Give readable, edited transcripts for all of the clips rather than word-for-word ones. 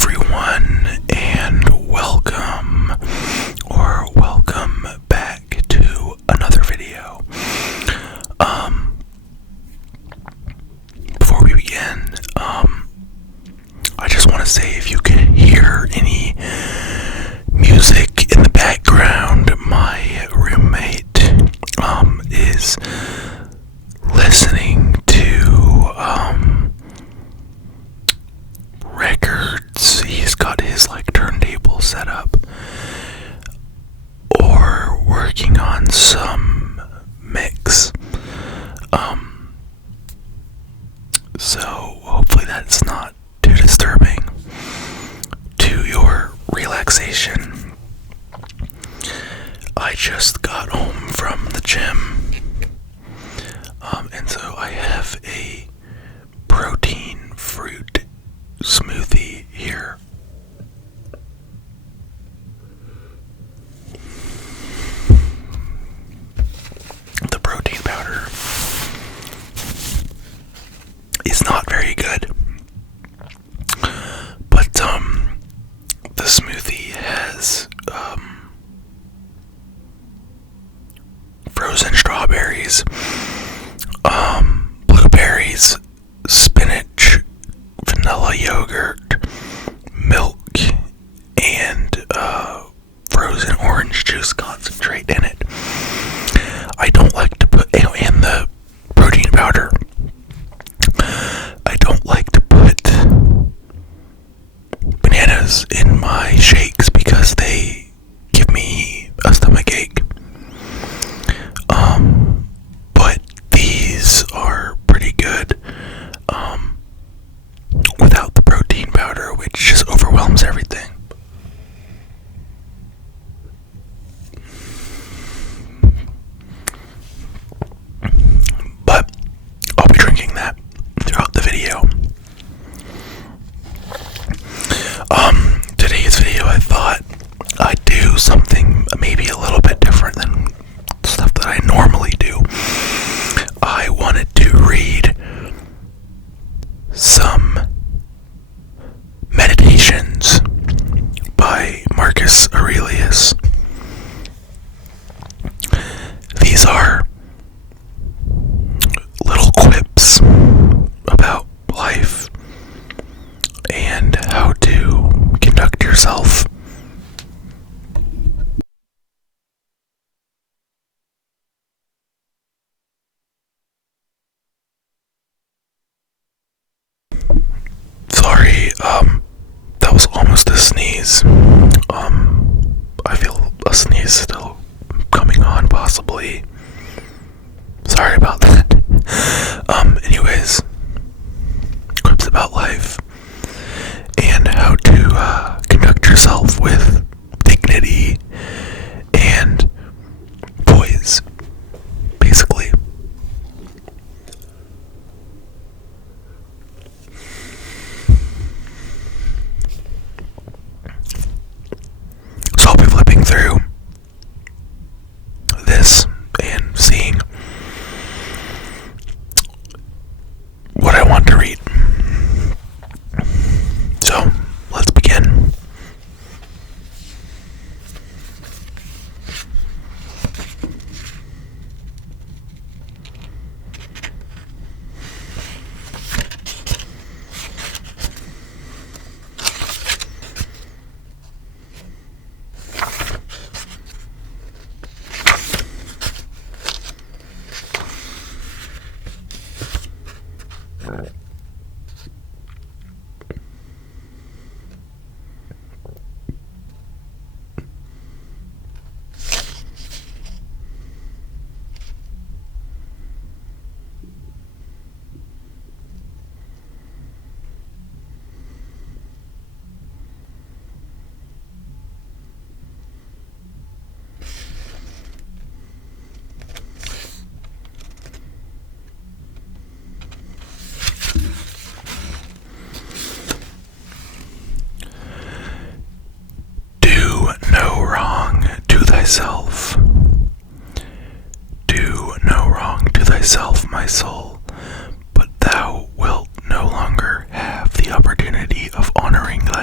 everyone, and welcome back to another video. Before we begin, I just want to say, if you can hear any music in the background, my roommate is listening to records. He's got his turntable set up, or working on some mix. So hopefully that's not too disturbing to your relaxation. I just got home from the gym, and so I have a protein fruit smoothie here. The protein powder is not very good, but the smoothie has frozen strawberries, blueberries, spinach, vanilla yogurt, milk, and frozen orange juice concentrate in it. I don't like to put in the protein powder. I don't like to put bananas in my shakes because they give me a stomach ache. But these are pretty good without the protein powder, which just overwhelms everything. But I'll be drinking that throughout the video. Today's video, I thought I'd do something maybe a little bit different than stuff that I normally do. I wanted to read some meditations by Marcus Aurelius. These are little quips about life and how to conduct yourself. Sorry, that was almost a sneeze. I feel a sneeze still coming on, possibly. Sorry about that. Anyways, quips about life and how to conduct yourself with dignity and poise, basically. So I'll be flipping through this and seeing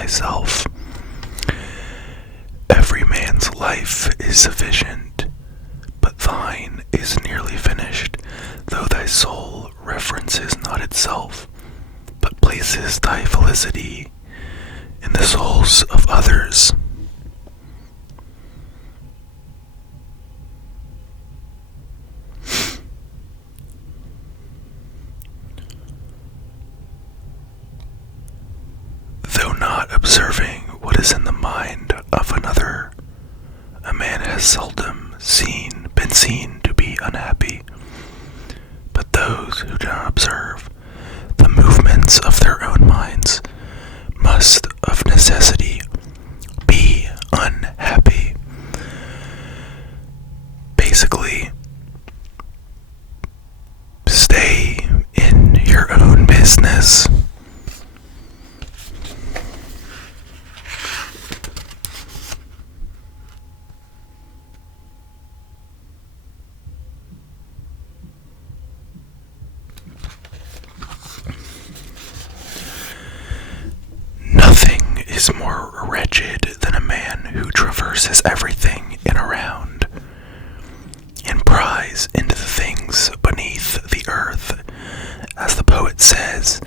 thyself. Every man's life is sufficient, but thine is nearly finished, though thy soul references not itself, but places thy felicity in the souls of others. Though not observing what is in the mind of another, a man has seldom been seen to be unhappy. But those who do not observe the movements of their own minds must of necessity be unhappy. Basically, stay in your own business. Nothing is more wretched than a man who traverses everything in a round, and pries into the things beneath the earth, as the poet says,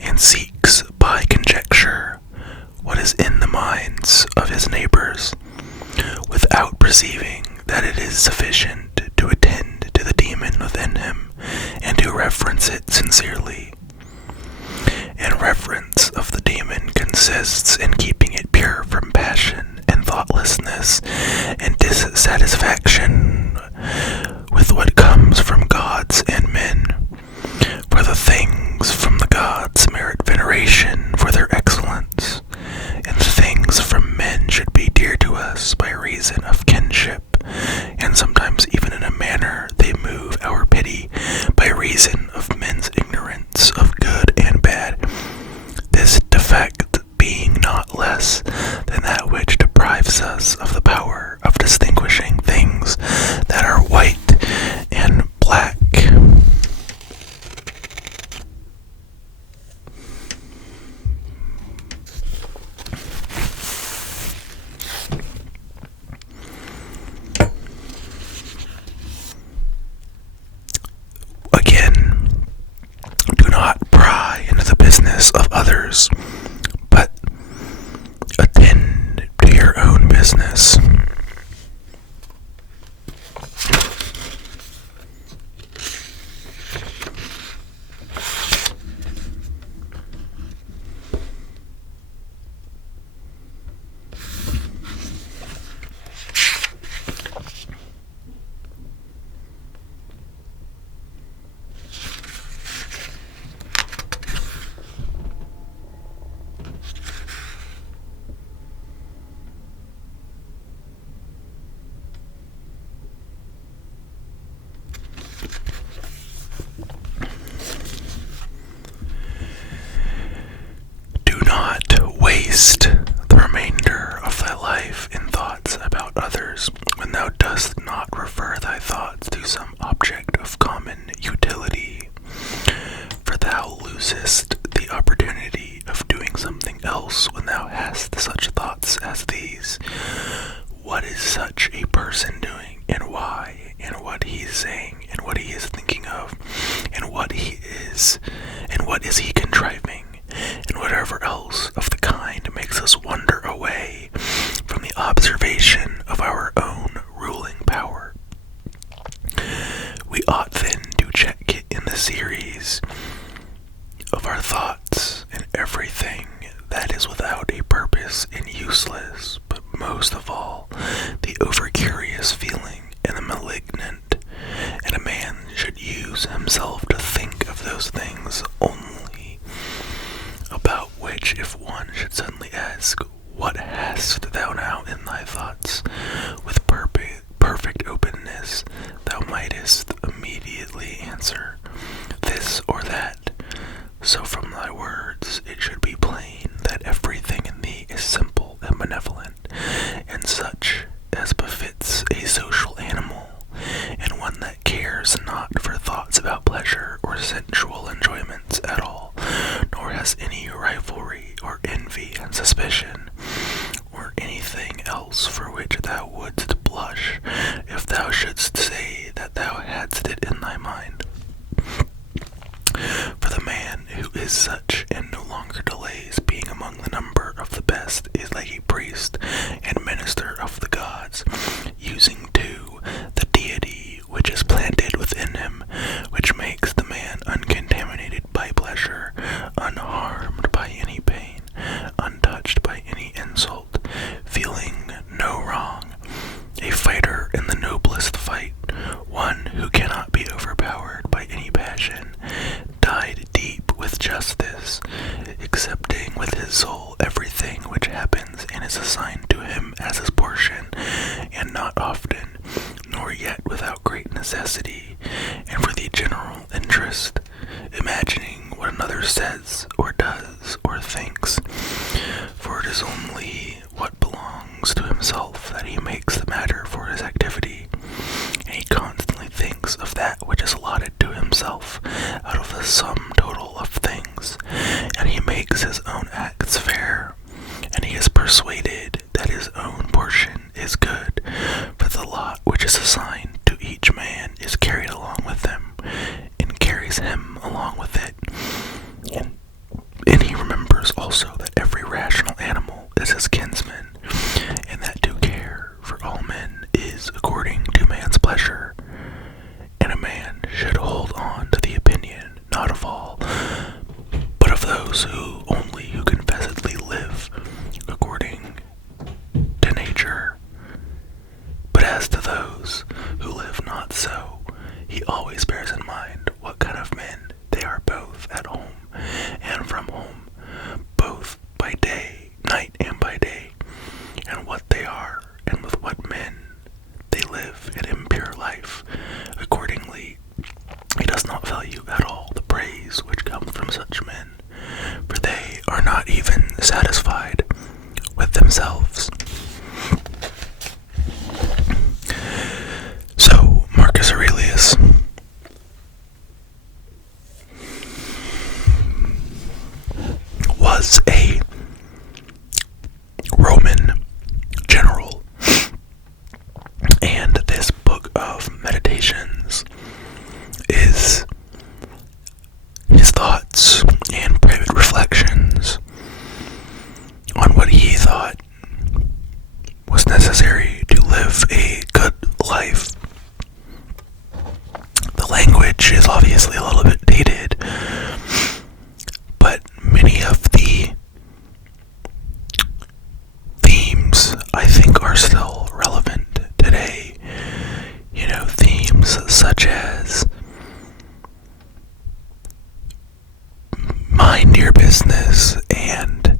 and seeks by conjecture what is in the minds of his neighbors, without perceiving that it is sufficient to attend to the demon within him, and to reverence it sincerely. And reverence of the demon consists in keeping it pure from passion and thoughtlessness and dissatisfaction with what comes from gods and men. For the things from the gods merit veneration for their excellence, and the things from men should be dear to us by reason of kinship, and sometimes even in a manner they move our pity by reason of men's ignorance of good and bad, this defect being not less than that which deprives us of the power of distinguishing things that are white and black. Again, do not pry into the business of others, but attend to your own business. Do not waste the remainder of thy life in thoughts about others, when thou dost not refer thy thoughts to some object of common utility, for thou losest the opportunity of doing something else when thou hast such thoughts as these. What is such a person doing, and why, and what he is saying, and what he is thinking of, and what is he contriving, and whatever else of the kind makes us wander away from the observation of our own ruling power. We ought then to check in the series of our thoughts and everything that is without a purpose and useless, but most of all, the over-curious feeling and the malignant, and a man should use himself to think of those things only, about which if one should suddenly ask, what hast thou now in thy thoughts, with perfect openness, thou mightest immediately answer, this or that. So from thy words it should be plain that everything in thee is simple and benevolent, and such as befits a social animal, and one that cares not for thoughts about pleasure or sensual enjoyments at all, nor has any rivalry or envy and suspicion, or anything else for which thou wouldst blush, if thou shouldst say that thou hadst it in thy mind. For the man who is such and no longer delays being among the number of the best is like a priest and minister of the gods, using too the deity which is planted within him, which makes the man uncontaminated by pleasure, unharmed by any pain, untouched by any insult, feeling no wrong, a fighter in the noblest fight, one who cannot be overpowered by any passion, died deep with justice, accepting with his soul everything which happens and is assigned to him as his portion, and not often, nor yet without great necessity, and for the general interest, imagining what another says, or does, or thinks, for it is only what belongs to himself that he makes the matter for his activity, and he constantly thinks of that which is allotted to himself out of the sum total of things, and he makes his own acts fair, and he is persuaded that his own portion is good, for the lot which is assigned to each man is carried along with him, and carries him along with it, and he remembers also that every rational animal is his kinsman, and that to care for all men is according to man's pleasure, and a man should hold on to the opinion not of all, but of those who confessedly live according to nature. But as to those who live not so, he always bears in mind what kind of men they are, both at home and from home, both by day, night and by day, and what they are, and with what men they live an impure life. Accordingly, he does not value at all the praise which comes from such men, for they are not even satisfied with themselves. So, Marcus Aurelius was a Roman general, and this book of Meditations is his thoughts and private reflections on what he thought was necessary to live a good life. The language is obviously a little bit dated, but many of the themes I think are still relevant today. You know, themes such as mind your business and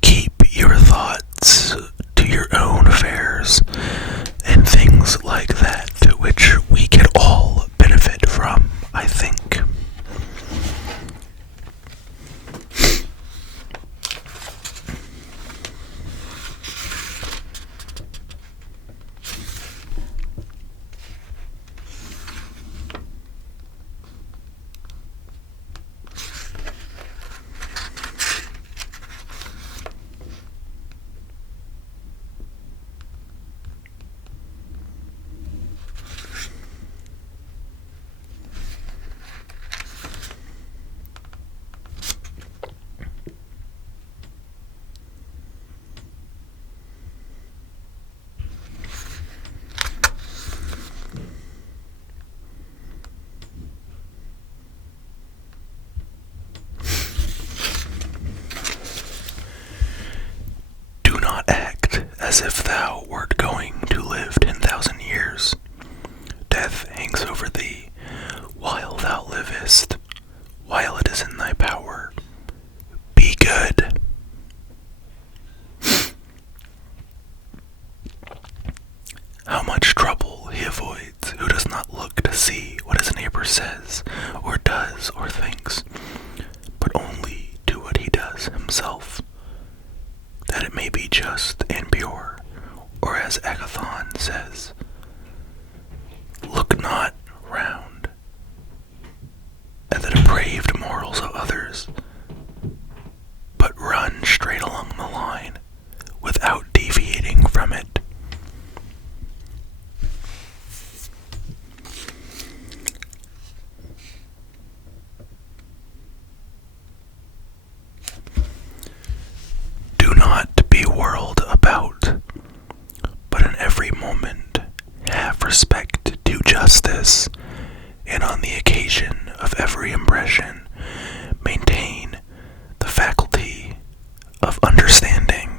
keep your thoughts to your own affairs, and things like that, which we can all benefit from, I think. As if thou wert going to live 10,000 years. Death hangs over thee while thou livest, while it is in thy power. Be good. How much trouble he avoids who does not look to see what his neighbor says, or does, or thinks, but only to what he does himself, that it may be just and pure, or as Agathon says, look not round at the depraved morals of others, but run straight along the world about, but in every moment have respect, do justice, and on the occasion of every impression maintain the faculty of understanding.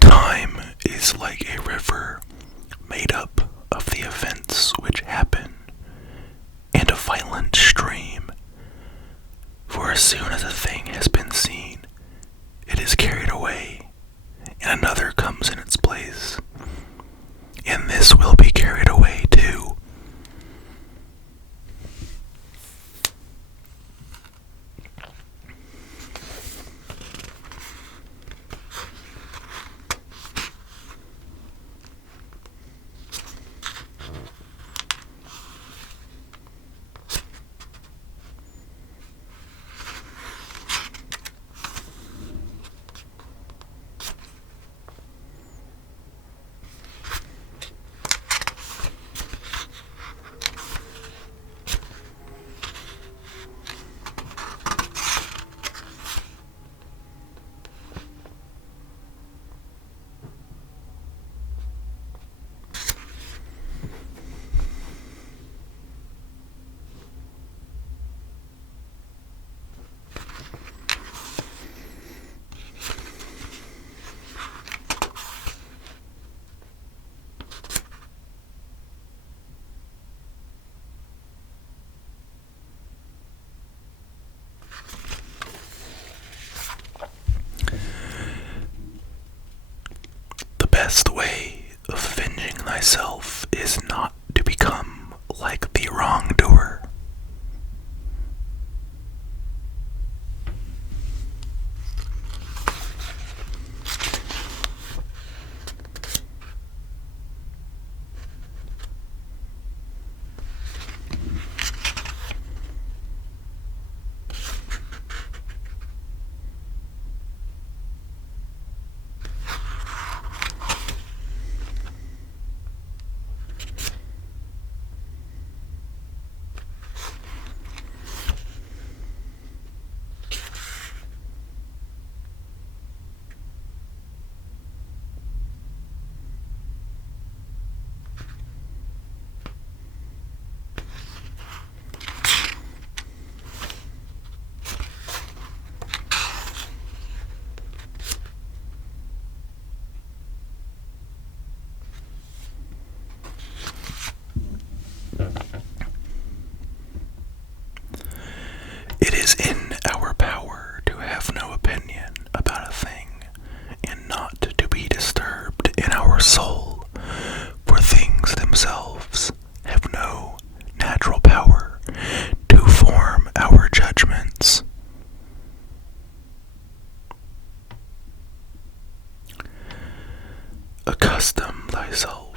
Time is like a river made up of the events which happen, and a violent stream, for as soon as a thing has been seen, it is carried away, and another comes in its place, and this will be carried away too. The best way of avenging thyself is not to become like the wrongdoer. It is in our power to have no opinion about a thing, and not to be disturbed in our soul, for things themselves have no natural power to form our judgments. Accustom thyself